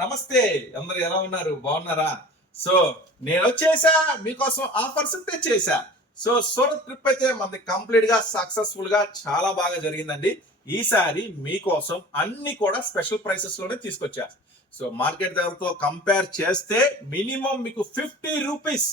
నమస్తే అందరు ఎలా ఉన్నారు? బాగున్నారా? సో నేను వచ్చేసా మీకోసం ఆఫర్స్ తెచ్చేసా. సో సోలో ట్రిప్ అయితే మనది కంప్లీట్గా సక్సెస్ఫుల్గా చాలా బాగా జరిగిందండి. ఈసారి మీకోసం అన్ని కూడా స్పెషల్ ప్రైసెస్లోనే తీసుకొచ్చా. సో మార్కెట్ ధరతో కంపేర్ చేస్తే మినిమం మీకు ఫిఫ్టీ రూపీస్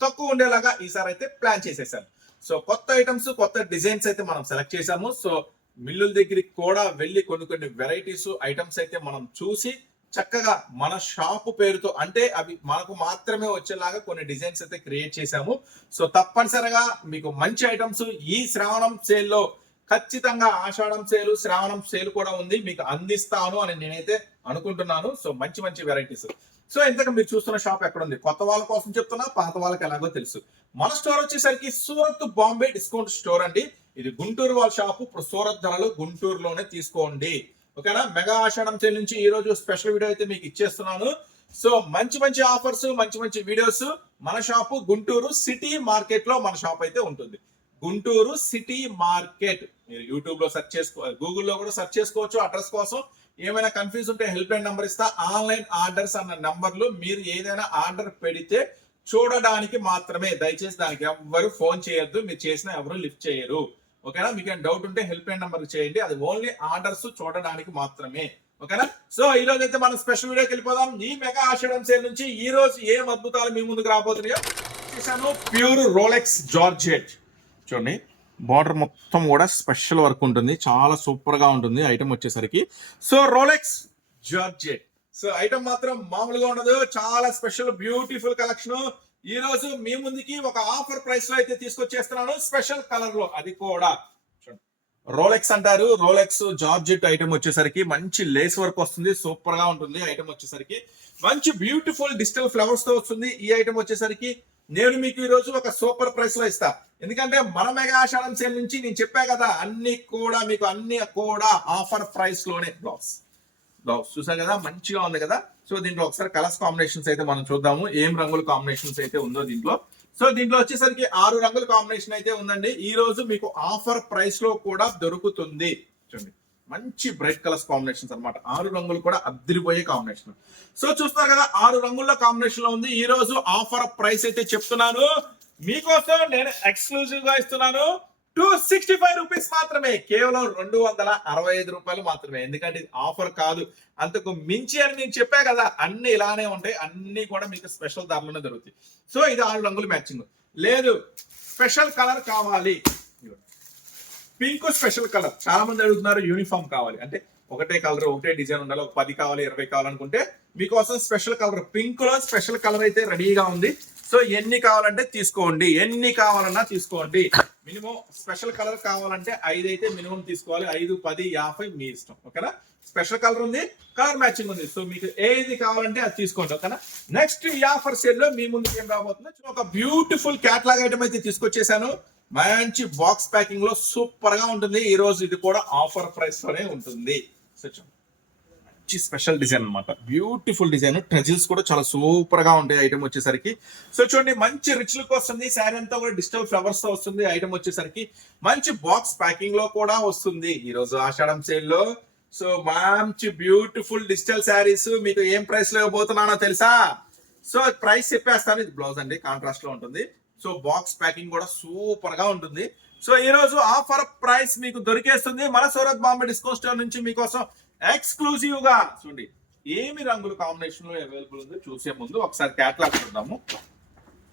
తక్కువ ఉండేలాగా ఈసారి అయితే ప్లాన్ చేసేసాను. సో కొత్త ఐటమ్స్ కొత్త డిజైన్స్ అయితే మనం సెలెక్ట్ చేసాము సో మిల్లుల దగ్గరికి కూడా వెళ్ళి కొన్ని కొన్ని వెరైటీస్ ఐటమ్స్ అయితే మనం చూసి చక్కగా మన షాపు పేరుతో అంటే అవి మనకు మాత్రమే వచ్చేలాగా కొన్ని డిజైన్స్ అయితే క్రియేట్ చేశాము. సో తప్పనిసరిగా మీకు మంచి ఐటమ్స్ ఈ శ్రావణం సేల్లో ఖచ్చితంగా ఆషాఢం సేలు శ్రావణం సేల్ కూడా ఉంది. మీకు అందిస్తాను అని నేనైతే అనుకుంటున్నాను. సో మంచి మంచి వెరైటీస్ సో ఇంతకు మీరు చూస్తున్న షాప్ ఎక్కడ ఉంది? కొత్త వాళ్ళ కోసం చెప్తున్నా పాత వాళ్ళకి ఎలాగో తెలుసు. మన స్టోర్ వచ్చేసరికి సూరత్ బాంబే డిస్కౌంట్ స్టోర్ అండి. ఇది గుంటూరు వాళ్ళ షాప్ ఇప్పుడు సూరత్ ధరలు గుంటూరులోనే తీసుకోండి. ఓకేనా? మెగా ఆషాఢం సేల్ నుంచి ఈ రోజు స్పెషల్ వీడియో అయితే మీకు ఇచ్చేస్తున్నాను. సో మంచి మంచి ఆఫర్స్ మంచి మంచి వీడియోస్ మన షాపు గుంటూరు సిటీ మార్కెట్లో మన షాప్ అయితే ఉంటుంది. Guntur city market. మీరు యూట్యూబ్లో సెర్చ్ చేసుకో గూగుల్లో కూడా సెర్చ్ చేసుకోవచ్చు అడ్రస్ కోసం. ఏమైనా కన్ఫ్యూజ్ ఉంటే హెల్ప్ లైన్ నంబర్ ఇస్తా. ఆన్లైన్ ఆర్డర్స్ అన్న నంబర్లు మీరు ఏదైనా ఆర్డర్ పెడితే చూడడానికి మాత్రమే. దయచేసి దానికి ఎవ్వరు ఫోన్ చేయొద్దు. మీరు చేసిన ఎవరు లిఫ్ట్ చేయరు. ఓకేనా? మీకు ఏమైనా డౌట్ ఉంటే హెల్ప్ లైన్ నెంబర్ చేయండి. అది ఓన్లీ ఆర్డర్స్ చూడడానికి మాత్రమే. ఓకేనా? సో ఈ రోజు అయితే మనం స్పెషల్ వీడియోకి వెళ్ళిపోదాం. ఈ మెగా ఆషాఢం సేల్ నుంచి ఈ రోజు ఏం అద్భుతాలు మీ ముందుకు రాబోతున్నాయో చేశాను. ప్యూర్ రోలెక్స్ జార్జెట్ చూడండి బార్డర్ మొత్తం కూడా స్పెషల్ వర్క్ ఉంటుంది. చాలా సూపర్గా ఉంటుంది ఐటమ్ వచ్చేసరికి. So Rolex georgette so item మాత్రం మామూలుగా ఉండదు. చాలా స్పెషల్ బ్యూటిఫుల్ కలెక్షన్ ఈ రోజు మీ ముందుకి ఒక ఆఫర్ ప్రైస్లో అయితే తీసుకొచ్చేస్తున్నాను. స్పెషల్ కలర్లో అది కూడా. రోలెక్స్ అంటారు. రోలెక్స్ జార్జెట్ ఐటమ్ వచ్చేసరికి మంచి లేస్ వర్క్ వస్తుంది. సూపర్గా ఉంటుంది ఐటమ్ వచ్చేసరికి. మంచి బ్యూటిఫుల్ డిజిటల్ ఫ్లవర్స్తో వస్తుంది ఈ ఐటమ్ వచ్చేసరికి. నేను మీకు ఈ రోజు ఒక సూపర్ ప్రైస్లో ఇస్తా. ఎందుకంటే మన మెగాషాలం సేల్ నుంచి నేను చెప్పా కదా అన్ని కూడా మీకు అన్ని కూడా ఆఫర్ ప్రైస్లోనే బ్లౌజ్ బ్లౌజ్ కదా? మంచిగా ఉంది కదా? సో దీంట్లో ఒకసారి కలర్స్ కాంబినేషన్స్ అయితే మనం చూద్దాము. ఏం రంగుల కాంబినేషన్స్ అయితే ఉందో దీంట్లో. సో దీంట్లో వచ్చేసరికి ఆరు రంగుల కాంబినేషన్ అయితే ఉందండి. ఈ రోజు మీకు ఆఫర్ ప్రైస్లో కూడా దొరుకుతుంది. చూడండి. మంచి బ్రైట్ కలర్స్ కాంబినేషన్స్ అన్నమాట. ఆరు రంగులు కూడా అద్దరిపోయే కాంబినేషన్ సో చూస్తారు కదా ఆరు రంగుల కాంబినేషన్లో ఉంది. ఈ రోజు ఆఫర్ ప్రైస్ అయితే చెప్తున్నాను. మీకోసం నేను ఎక్స్క్లూజివ్గా ఇస్తున్నాను. టూ సిక్స్టీ ఫైవ్ రూపీస్ మాత్రమే. కేవలం రెండు వందల అరవై ఐదు రూపాయలు మాత్రమే. ఎందుకంటే ఇది ఆఫర్ కాదు. అంతకు మించి అని నేను చెప్పా కదా అన్ని ఇలానే ఉంటాయి. అన్ని కూడా మీకు స్పెషల్ ధరలోనే దొరుకుతాయి. సో ఇది ఆరు రంగులు మ్యాచింగ్. లేదు స్పెషల్ కలర్ కావాలి. Pink special colour. చాలా మంది అడుగుతున్నారు యూనిఫామ్ కావాలి. అంటే ఒకటే కలర్ ఒకటే డిజైన్ ఉండాలి. ఒక పది కావాలి ఇరవై కావాలనుకుంటే మీకోసం స్పెషల్ కలర్. పింక్లో స్పెషల్ కలర్ అయితే రెడీగా ఉంది. సో ఎన్ని కావాలంటే తీసుకోండి. ఎన్ని కావాలన్నా తీసుకోండి. మినిమం స్పెషల్ కలర్ కావాలంటే ఐదు అయితే మినిమం తీసుకోవాలి. ఐదు పది యాభై మీ ఇష్టం. ఓకేనా? స్పెషల్ కలర్ ఉంది కలర్ మ్యాచింగ్ ఉంది. సో మీకు ఏది కావాలంటే అది తీసుకోండి. ఓకేనా? నెక్స్ట్ ఈ ఆఫర్ సేల్లో మీ ముందుకు ఏం రాబోతుందో ఒక బ్యూటిఫుల్ క్యాట్లాగ్ ఐటమ్ అయితే తీసుకొచ్చేసాను. మంచి బాక్స్ ప్యాకింగ్లో సూపర్గా ఉంటుంది. ఈ రోజు ఇది కూడా ఆఫర్ ప్రైస్లోనే ఉంటుంది. సో మంచి స్పెషల్ డిజైన్ అన్నమాట. Beautiful design. ట్రెజిల్స్ కూడా చాలా సూపర్గా ఉంటాయి ఐటమ్ వచ్చేసరికి. సో చూడండి మంచి రిచ్ లుక్ వస్తుంది. శారీ అంతా కూడా డిజిటల్ ఫ్లవర్స్తో వస్తుంది. ఐటమ్ వచ్చేసరికి మంచి బాక్స్ ప్యాకింగ్లో కూడా వస్తుంది. ఈ రోజు ఆషాఢం సేల్లో. సో మంచి బ్యూటిఫుల్ డిజిటల్ శారీస్. మీకు ఏం ప్రైస్లో ఇవ్వబోతున్నానో తెలుసా? సో ప్రైస్ చెప్పేస్తాను. ఇది బ్లౌజ్ అండి కాంట్రాస్ట్లో ఉంటుంది. సో బాక్స్ ప్యాకింగ్ కూడా సూపర్గా ఉంటుంది. సో ఈ రోజు ఆఫర్ ప్రైస్ మీకు దొరికేస్తుంది. మన సూరత్ బాంబే డిస్కౌంట్ స్టోర్ నుంచి మీకోసం ఎక్స్క్లూజివ్గా చూడండి ఏమి రంగుల కాంబినేషన్లో అవైలబుల్ ఉందో చూసే ముందు ఒకసారి క్యాట్లాగ్ చూద్దాము.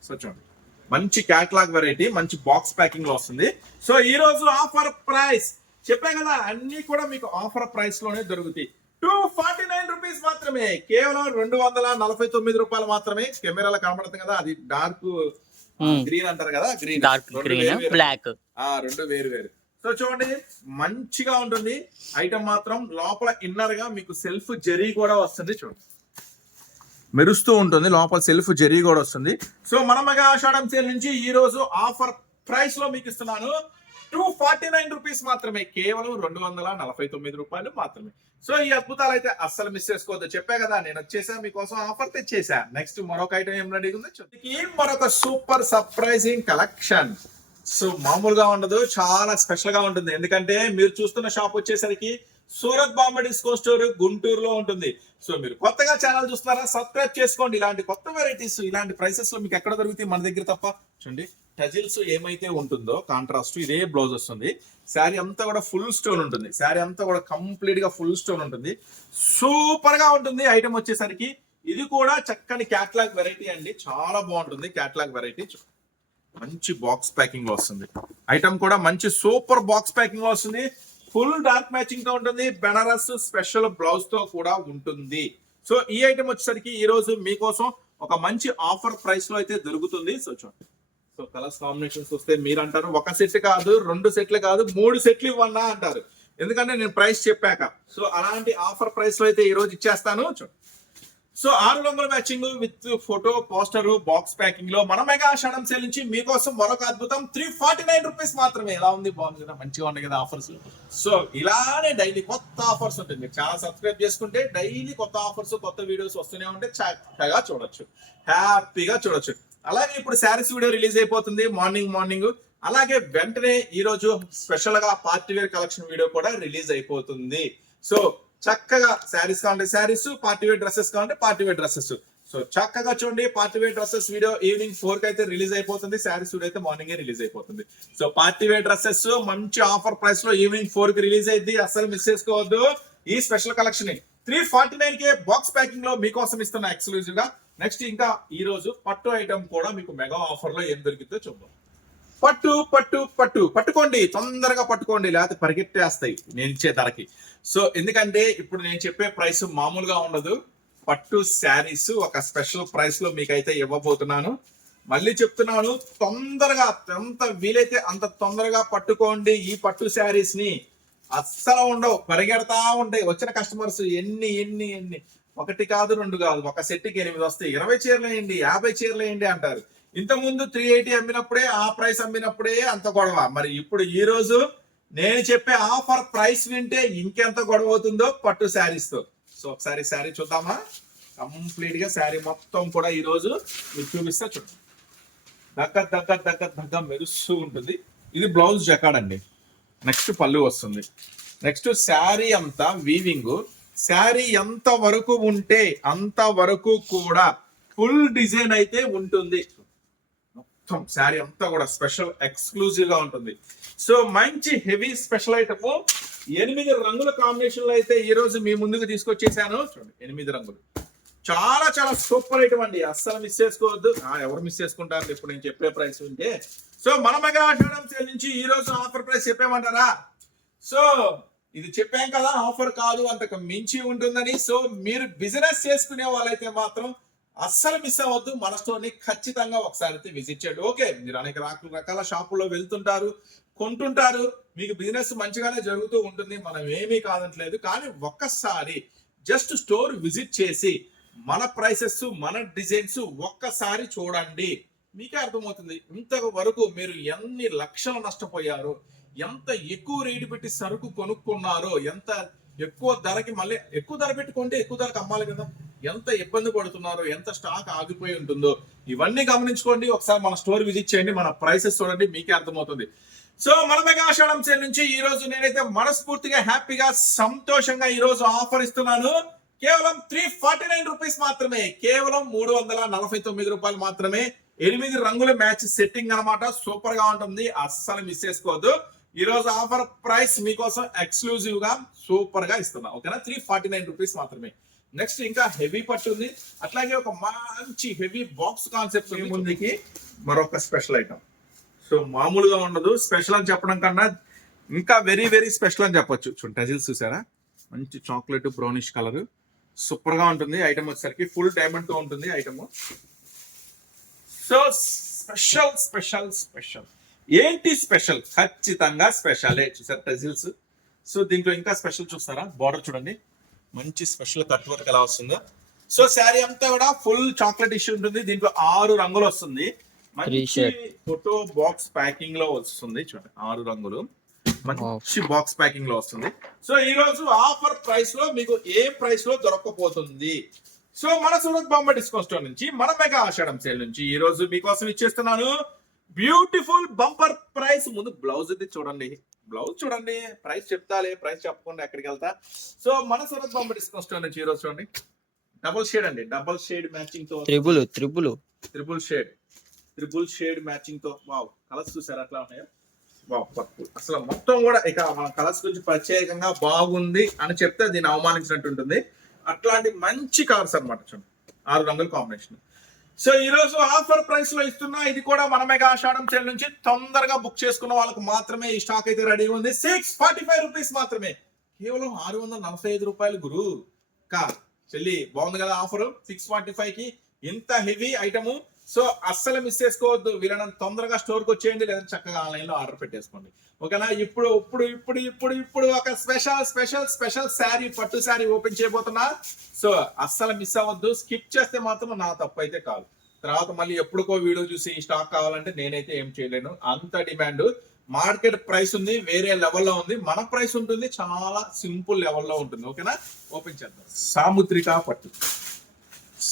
సో చూడండి మంచి క్యాట్లాగ్ వెరైటీ మంచి బాక్స్ ప్యాకింగ్లో వస్తుంది. సో ఈ రోజు ఆఫర్ ప్రైస్ చెప్పా కదా అన్ని కూడా మీకు ఆఫర్ ప్రైస్లోనే దొరుకుతాయి. టూ ఫార్టీ నైన్ రూపీస్ మాత్రమే కేవలం రెండు వందల నలభై తొమ్మిది రూపాయలు మాత్రమే. కెమెరాలో కనబడుతుంది కదా అది డార్క్ Hmm. గ్రీన్ అంటారు కదా గ్రీన్ డార్క్ గ్రీన్ బ్లాక్ ఆ రెండు వేరు వేరు. సో చూడండి మంచిగా ఉంటుంది. ఐటమ్ మాత్రం లోపల ఇన్నర్గా మీకు సెల్ఫ్ జరీ కూడా వస్తుంది చూడండి. మెరుస్తూ ఉంటుంది లోపల సెల్ఫ్ జరీ కూడా వస్తుంది. సో మన మగ ఆషాఢం సేల్ నుంచి ఈ రోజు ఆఫర్ ప్రైస్లో మీకు ఇస్తున్నాను. టూ ఫార్టీ నైన్ రూపీస్ మాత్రమే కేవలం రెండు వందల నలభై తొమ్మిది రూపాయలు మాత్రమే. సో ఈ అద్భుతాలు అయితే అస్సలు మిస్ చేసుకోవద్దు. చెప్పా కదా నేను వచ్చేసా మీకోసం ఆఫర్ తెచ్చేసా. నెక్స్ట్ మరొక ఐటమ్ ఏం రెడీ ఉంది? మరొక సూపర్ సర్ప్రైజింగ్ కలెక్షన్ సో మామూలుగా ఉండదు చాలా స్పెషల్గా ఉంటుంది. ఎందుకంటే మీరు చూస్తున్న షాప్ వచ్చేసరికి సూరత్ బాంబే డిస్కో స్టోర్ గుంటూరులో ఉంటుంది. సో మీరు కొత్తగా ఛానల్ చూస్తున్నారా సబ్స్క్రైబ్ చేసుకోండి. ఇలాంటి కొత్త వెరైటీస్ ఇలాంటి ప్రైసెస్లో మీకు ఎక్కడ దొరుకుతాయి మన దగ్గర తప్ప? చూడండి టజిల్స్ ఏమైతే ఉంటుందో కాంట్రాస్ట్ ఇదే బ్లౌజ్ వస్తుంది. శారీ అంతా కూడా ఫుల్ స్టోన్ ఉంటుంది. శారీ అంతా కూడా కంప్లీట్గా ఫుల్ స్టోన్ ఉంటుంది. సూపర్గా ఉంటుంది. ఐటమ్ వచ్చేసరికి ఇది కూడా చక్కని క్యాట్లాగ్ వెరైటీ అండి. చాలా బాగుంటుంది క్యాట్లాగ్ వెరైటీ మంచి బాక్స్ ప్యాకింగ్లో వస్తుంది. ఐటమ్ కూడా మంచి సూపర్ బాక్స్ ప్యాకింగ్లో వస్తుంది. ఫుల్ డార్క్ మ్యాచింగ్తో ఉంటుంది. బెనారస్ స్పెషల్ బ్లౌజ్తో కూడా ఉంటుంది. సో ఈ ఐటమ్ వచ్చేసరికి ఈ రోజు మీకోసం ఒక మంచి ఆఫర్ ప్రైస్లో అయితే దొరుకుతుంది. సో చూడండి సో కలర్స్ కాంబినేషన్స్ వస్తే మీరు అంటారు ఒక సెట్ కాదు రెండు సెట్లు కాదు మూడు సెట్లు ఇవ్వన్నా అంటారు. ఎందుకంటే నేను ప్రైస్ చెప్పాక. సో అలాంటి ఆఫర్ ప్రైస్లో అయితే ఈ రోజు ఇచ్చేస్తాను. చూడండి సో ఆరు రంగుల matching with photo poster box ప్యాకింగ్లో మన మెగా షడం సేల్ నుంచి మీకోసం మరొక అద్భుతం త్రీ ఫార్టీ నైన్ రూపీస్ మాత్రమే. ఎలా ఉంది? బాగుంది కదా? మంచిగా ఉన్నాయి కదా ఆఫర్స్ సో ఇలానే డైలీ కొత్త ఆఫర్స్ ఉంటుంది. మీరు చాలా సబ్స్క్రైబ్ చేసుకుంటే డైలీ కొత్త ఆఫర్స్ కొత్త వీడియోస్ వస్తూనే ఉంటే చక్కగా చూడొచ్చు. హ్యాపీగా చూడొచ్చు. అలాగే ఇప్పుడు శారీస్ వీడియో రిలీజ్ అయిపోతుంది. మార్నింగ్ మార్నింగ్ అలాగే వెంటనే ఈ రోజు స్పెషల్గా పార్టీ వేర్ కలెక్షన్ వీడియో కూడా రిలీజ్ అయిపోతుంది. సో చక్కగా శారీస్ కావాలంటే శారీస్ పార్టీ వేర్ డ్రెస్సెస్ కావాలంటే పార్టీ వేర్ డ్రెస్సెస్ సో చక్కగా చూడండి party wear dresses video evening ఫోర్కి అయితే రిలీజ్ అయిపోతుంది శారీస్ వీడియో అయితే మార్నింగ్ రిలీజ్ అయిపోతుంది. సో పార్టీ వేర్ డ్రెస్సెస్ మంచి ఆఫర్ ప్రైస్లో ఈవినింగ్ ఫోర్కి రిలీజ్ అయింది అసలు మిస్ చేసుకోవద్దు. ఈ special collection three forty nine K box ప్యాకింగ్లో మీకోసం ఇస్తున్న ఎక్స్క్లూజివ్గా. నెక్స్ట్ ఇంకా ఈ రోజు పట్టు ఐటమ్ కూడా మీకు మెగా ఆఫర్లో ఏం దొరికిందో చూద్దాం. పట్టు పట్టు పట్టు. పట్టుకోండి తొందరగా పట్టుకోండి లేకపోతే పరిగెట్టేస్తాయి నేను ఇచ్చే ధరకి. సో ఎందుకంటే ఇప్పుడు నేను చెప్పే ప్రైస్ మామూలుగా ఉండదు. పట్టు శారీస్ ఒక స్పెషల్ ప్రైస్లో మీకైతే ఇవ్వబోతున్నాను. మళ్ళీ చెప్తున్నాను తొందరగా ఎంత వీలైతే అంత తొందరగా పట్టుకోండి ఈ పట్టు శారీస్ని. అస్సలు ఉండవు పరిగెడతా ఉంటాయి. వచ్చిన కస్టమర్స్ ఎన్ని ఎన్ని ఎన్ని. ఒకటి కాదు రెండు కాదు. ఒక సెట్కి ఎనిమిది వస్తాయి. ఇరవై చీరలు వేయండి యాభై చీరలు వేయండి అంటారు. ఇంత ముందు త్రీ ఎయిటీ అమ్మినప్పుడే ఆ ప్రైస్ అమ్మినప్పుడే అంత గొడవ. మరి ఇప్పుడు ఈ రోజు నేను చెప్పే ఆఫర్ ప్రైస్ వింటే ఇంకెంత గొడవ అవుతుందో పట్టు శారీస్తో సో ఒకసారి శారీ చూద్దామా? కంప్లీట్గా శారీ మొత్తం కూడా ఈరోజు రోజు మీకు చూపిస్తా చూడండి. దగ్గ దగ్గ దగ్గ దగ్గ మెరుస్తూ ఉంటుంది. ఇది బ్లౌజ్ జకాడ్ అండి. నెక్స్ట్ పళ్ళు వస్తుంది. నెక్స్ట్ శారీ అంతా వీవింగ్. శారీ ఎంత వరకు ఉంటే అంత వరకు కూడా ఫుల్ డిజైన్ అయితే ఉంటుంది. మొత్తం శారీ అంతా కూడా స్పెషల్ ఎక్స్క్లూజివ్గా ఉంటుంది. సో మంచి హెవీ స్పెషల్ ఐటమ్. ఎనిమిది రంగుల కాంబినేషన్లో అయితే ఈ రోజు మీ ముందుకు తీసుకొచ్చేసాను. చూడండి ఎనిమిది రంగులు. చాలా చాలా సూపర్ ఐటమ్ అండి. అస్సలు మిస్ చేసుకోవద్దు. ఎవరు మిస్ చేసుకుంటారు? ఇప్పుడు నేను చెప్పే ప్రైస్ ఉంటే. సో మన మెగా ఆషాఢం సేల్ నుంచి ఈ రోజు ఆఫర్ ప్రైస్ చెప్పేమంటారా సో ఇది చెప్పాం కదా ఆఫర్ కాదు అంతకు మించి ఉంటుందని. సో మీరు బిజినెస్ చేసుకునే వాళ్ళైతే మాత్రం అస్సలు మిస్ అవ్వద్దు. మన స్టోర్ని ఖచ్చితంగా ఒకసారి అయితే విజిట్ చేయండి. ఓకే మీరు అనేక రకాల రకాల షాపుల్లో వెళ్తుంటారు కొంటుంటారు. మీకు బిజినెస్ మంచిగానే జరుగుతూ ఉంటుంది. మనం ఏమీ కాదంటలేదు. కానీ ఒక్కసారి జస్ట్ స్టోర్ విజిట్ చేసి మన ప్రైసెస్ మన డిజైన్స్ ఒక్కసారి చూడండి. మీకే అర్థమవుతుంది. ఇంతవరకు మీరు ఎన్ని లక్షలు నష్టపోయారు ఎంత ఎక్కువ రేటు పెట్టి సరుకు కొనుక్కున్నారో ఎంత ఎక్కువ ధరకి మళ్ళీ ఎక్కువ ధర పెట్టుకుంటే ఎక్కువ ధరకు అమ్మాలి కదా. ఎంత ఇబ్బంది పడుతున్నారో ఎంత స్టాక్ ఆగిపోయి ఉంటుందో ఇవన్నీ గమనించుకోండి. ఒకసారి మన స్టోర్ విజిట్ చేయండి మన ప్రైసెస్ చూడండి మీకే అర్థమవుతుంది. సో మన మెగా సేల్ నుంచి ఈ రోజు నేనైతే మనస్ఫూర్తిగా హ్యాపీగా సంతోషంగా ఈ రోజు ఆఫర్ ఇస్తున్నాను. కేవలం త్రీ ఫార్టీ నైన్ రూపీస్ మాత్రమే కేవలం మూడు వందల నలభై తొమ్మిది రూపాయలు మాత్రమే. ఎనిమిది రంగుల మ్యాచ్ సెట్టింగ్ అన్నమాట. సూపర్గా ఉంటుంది. అస్సలు మిస్ చేసుకోవద్దు. ఈ రోజు ఆఫర్ ప్రైస్ మీకోసం ఎక్స్క్లూజివ్గా సూపర్గా ఇస్తున్నా. ఓకేనా? త్రీ ఫార్టీ నైన్ రూపీస్ మాత్రమే. నెక్స్ట్ ఇంకా హెవీ పట్టు ఉంది. అట్లాగే ఒక మంచి హెవీ బాక్స్ కాన్సెప్ట్ ముందుకి. మరొక స్పెషల్ ఐటమ్ సో మామూలుగా ఉండదు. స్పెషల్ అని చెప్పడం కన్నా ఇంకా వెరీ వెరీ స్పెషల్ అని చెప్పొచ్చు. చూడండి టజిల్స్ చూసారా? మంచి చాక్లెట్ బ్రౌనిష్ కలర్ సూపర్గా ఉంటుంది. ఐటమ్ వచ్చేసరికి ఫుల్ డైమండ్తో ఉంటుంది item so special special special ఏంటి స్పెషల్ ఖచ్చితంగా స్పెషలే చూసారు టజిల్స్ సో దీంట్లో ఇంకా స్పెషల్ చూస్తారా? బార్డర్ చూడండి. మంచి స్పెషల్ కట్ వర్క్ ఎలా వస్తుందో. సో శారీ అంతా కూడా ఫుల్ చాక్లెట్ ఇష్యూ ఉంటుంది. దీంట్లో ఆరు రంగులు వస్తుంది. మంచి. ఫోటో బాక్స్ ప్యాకింగ్లో వస్తుంది. చూడండి ఆరు రంగులు. మంచి బాక్స్ ప్యాకింగ్లో వస్తుంది. సో ఈ రోజు ఆఫర్ ప్రైస్లో మీకు ఏ ప్రైస్లో దొరకకపోతుంది? సో మన సూరత్ బాంబే డిస్కౌంట్ స్టోర్ నుంచి మన మెగా ఆషాఢం సేల్ నుంచి ఈ రోజు మీకోసం ఇచ్చేస్తున్నాను. Beautiful bumper price. ముందు బ్లౌజ్ ఇది చూడండి. బ్లౌజ్ చూడండి ప్రైస్ చెప్తాలే ప్రైస్ చెప్పకుండా ఎక్కడికి వెళ్తా. సో మన సూరత్ బాంబే డిస్కౌంట్ స్టోర్ నుంచి ఈరోజు చూడండి. డబుల్ షేడ్ అండి double shade మ్యాచింగ్తో. Triple triple triple shade triple shade మ్యాచింగ్తో. Wow colours చూసారు అట్లా ఉన్నాయో? వావ్ అసలు మొత్తం కూడా ఇక మన కలర్స్ గురించి ప్రత్యేకంగా బాగుంది అని చెప్తే దీన్ని అవమానించినట్టు ఉంటుంది. అట్లాంటి మంచి కలర్స్ అన్నమాట చూడండి. ఆరు రంగుల కాంబినేషన్ సో ఈరోజు ఆఫర్ ప్రైస్లో ఇస్తున్నా. ఇది కూడా మన మెగా ఆషాఢం సేల్ నుంచి తొందరగా బుక్ చేసుకున్న వాళ్ళకి మాత్రమే ఈ స్టాక్ అయితే రెడీ ఉంది. సిక్స్ ఫార్టీ ఫైవ్ రూపీస్ మాత్రమే. కేవలం ఆరు వందల నలభై ఐదు రూపాయలు గురు. కా చెల్లి బాగుంది కదా ఆఫర్? సిక్స్ ఫార్టీ ఫైవ్కి ఇంత హెవీ ఐటమ్. సో అస్సలు మిస్ చేసుకోవద్దు. వీళ్ళని తొందరగా స్టోర్కి వచ్చేయండి. లేదా చక్కగా ఆన్లైన్లో ఆర్డర్ పెట్టేసుకోండి. ఓకేనా? ఇప్పుడు ఇప్పుడు ఇప్పుడు ఇప్పుడు ఇప్పుడు ఒక స్పెషల్ స్పెషల్ స్పెషల్ శారీ పట్టు శారీ ఓపెన్ చేయబోతున్నా. సో అస్సలు మిస్ అవ్వద్దు. స్కిప్ చేస్తే మాత్రం నా తప్పు అయితే కాదు. తర్వాత మళ్ళీ ఎప్పుడుకో వీడియో చూసి స్టాక్ కావాలంటే నేనైతే ఏం చేయలేను. అంత డిమాండ్. మార్కెట్ ప్రైస్ ఉంది. వేరే లెవెల్లో ఉంది. మన ప్రైస్ ఉంటుంది. చాలా సింపుల్ లెవెల్లో ఉంటుంది. ఓకేనా? ఓపెన్ చేద్దాం. సాముద్రిక పట్టు.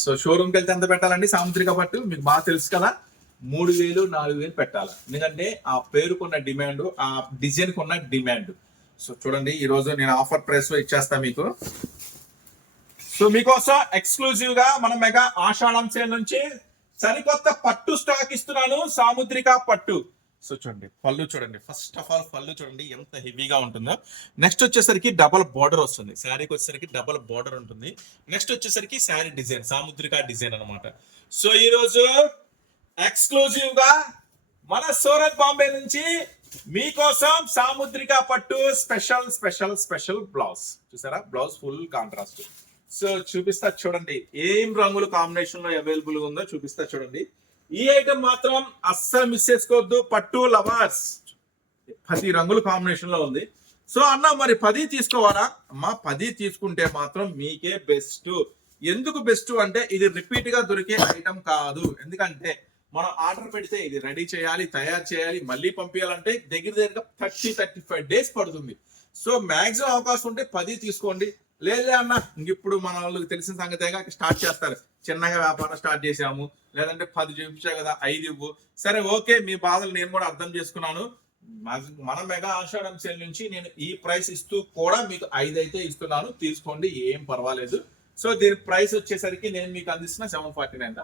సో షోరూమ్కి వెళ్తే ఎంత పెట్టాలండి? సాముద్రిక పట్టు మీకు బాగా తెలుసు కదా. మూడు వేలు నాలుగు వేలు పెట్టాలి. ఎందుకంటే ఆ పేరుకున్న డిమాండ్ ఆ డిజైన్ కున్న డిమాండ్ సో చూడండి ఈ రోజు నేను ఆఫర్ ప్రైస్లో ఇచ్చేస్తా మీకు. సో మీకోసం ఎక్స్క్లూజివ్గా మన మెగా ఆషాఢం సేల్ నుంచి సరికొత్త పట్టు స్టాక్ ఇస్తున్నాను. సాముద్రిక పట్టు. సో చూడండి పళ్ళు చూడండి. ఫస్ట్ ఆఫ్ ఆల్ పళ్ళు చూడండి ఎంత హెవీగా ఉంటుందో. నెక్స్ట్ వచ్చేసరికి డబల్ బార్డర్ వస్తుంది. శారీకి వచ్చేసరికి డబల్ బార్డర్ ఉంటుంది. నెక్స్ట్ వచ్చేసరికి శారీ డిజైన్ సాముద్రిక డిజైన్ అన్నమాట. సో ఈరోజు ఎక్స్క్లూజివ్గా మన సూరత్ బాంబే నుంచి మీకోసం సాముద్రిక పట్టు స్పెషల్ స్పెషల్ స్పెషల్ బ్లౌజ్ చూసారా? బ్లౌజ్ ఫుల్ కాంట్రాస్ట్ సో చూపిస్తా చూడండి ఏం రంగుల కాంబినేషన్లో అవైలబుల్ ఉందో చూపిస్తా చూడండి. ఈ ఐటమ్ మాత్రం అస్సలు మిస్ చేసుకోవద్దు. పట్టు లవర్స్. పది రంగుల కాంబినేషన్లో ఉంది. సో అన్న మరి పది తీసుకోవాలా? అమ్మా పది తీసుకుంటే మాత్రం మీకే బెస్ట్. ఎందుకు బెస్ట్ అంటే ఇది రిపీట్గా దొరికే ఐటమ్ కాదు. ఎందుకంటే మనం ఆర్డర్ పెడితే ఇది రెడీ చేయాలి తయారు చేయాలి మళ్ళీ పంపించాలంటే దగ్గర దగ్గర థర్టీ థర్టీ ఫైవ్ డేస్ పడుతుంది. సో మాక్సిమం అవకాశం ఉంటే పది తీసుకోండి. లేదే అన్న ఇప్పుడు మన వాళ్ళకి తెలిసిన సంగతిగా స్టార్ట్ చేస్తారు. చిన్నగా వ్యాపారం స్టార్ట్ చేసాము లేదంటే పది చూపించా కదా ఐదు ఇవ్వు. సరే ఓకే మీ బాధలు నేను కూడా అర్థం చేసుకున్నాను. మన- మెగా ఆషాఢం సెల్ నుంచి నేను ఈ ప్రైస్ ఇస్తూ కూడా మీకు ఐదు అయితే ఇస్తున్నాను. తీసుకోండి ఏం పర్వాలేదు. సో దీని ప్రైస్ వచ్చేసరికి నేను మీకు అందిస్తున్న సెవెన్ ఫార్టీ నైన్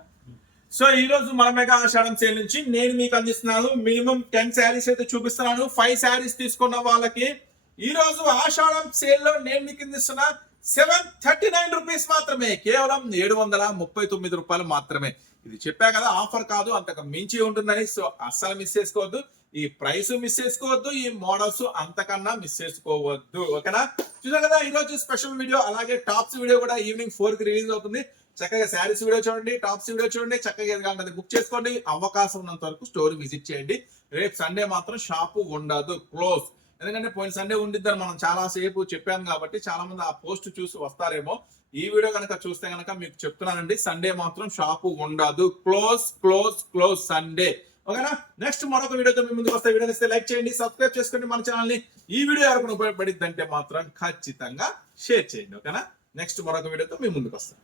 సో ఈ రోజు మన మెగా ఆషాఢం సేల్ నుంచి నేను మీకు అందిస్తున్నాను. మినిమం టెన్ శారీస్ అయితే చూపిస్తున్నాను. ఫైవ్ శారీస్ తీసుకున్న వాళ్ళకి ఈ రోజు ఆషాఢం సేల్లో నేను మీకు అందిస్తున్నా సెవెన్ థర్టీ నైన్ రూపీస్ మాత్రమే. కేవలం ఏడు వందల ముప్పై తొమ్మిది రూపాయలు మాత్రమే. ఇది చెప్పా కదా ఆఫర్ కాదు అంతకు మించి ఉంటుందని. సో అస్సలు మిస్ చేసుకోవద్దు. ఈ ప్రైస్ మిస్ చేసుకోవద్దు ఈ మోడల్స్ అంతకన్నా మిస్ చేసుకోవద్దు. ఓకేనా? చూసారు కదా ఈరోజు స్పెషల్ వీడియో అలాగే టాప్స్ వీడియో కూడా ఈవినింగ్ ఫోర్కి రిలీజ్ అవుతుంది. చక్కగా శారీస్ వీడియో చూడండి టాప్స్ వీడియో చూడండి చక్కగా ఎదగాలంటే బుక్ చేసుకోండి. అవకాశం ఉన్నంత వరకు స్టోర్ విజిట్ చేయండి. రేపు సండే మాత్రం షాపు ఉండదు. క్లోజ్ ఎందుకంటే పోయిన సండే ఉండిద్దని మనం చాలా సేపు చెప్పాం కాబట్టి చాలా మంది ఆ పోస్ట్ చూసి వస్తారేమో. ఈ వీడియో కనుక చూస్తే కనుక మీకు చెప్తున్నానండి సండే మాత్రం షాపు ఉండదు. క్లోజ్ క్లోజ్ క్లోజ్ సండే ఓకేనా? నెక్స్ట్ మరొక వీడియోతో మీ ముందుకు వస్తే వీడియో ఇస్తే లైక్ చేయండి సబ్స్క్రైబ్ చేసుకోండి మన ఛానల్ని ఈ వీడియో ఎవరికి ఉపయోగపడిద్ది అంటే మాత్రం ఖచ్చితంగా షేర్ చేయండి. ఓకేనా? నెక్స్ట్ మరొక వీడియోతో మీ ముందుకు వస్తాను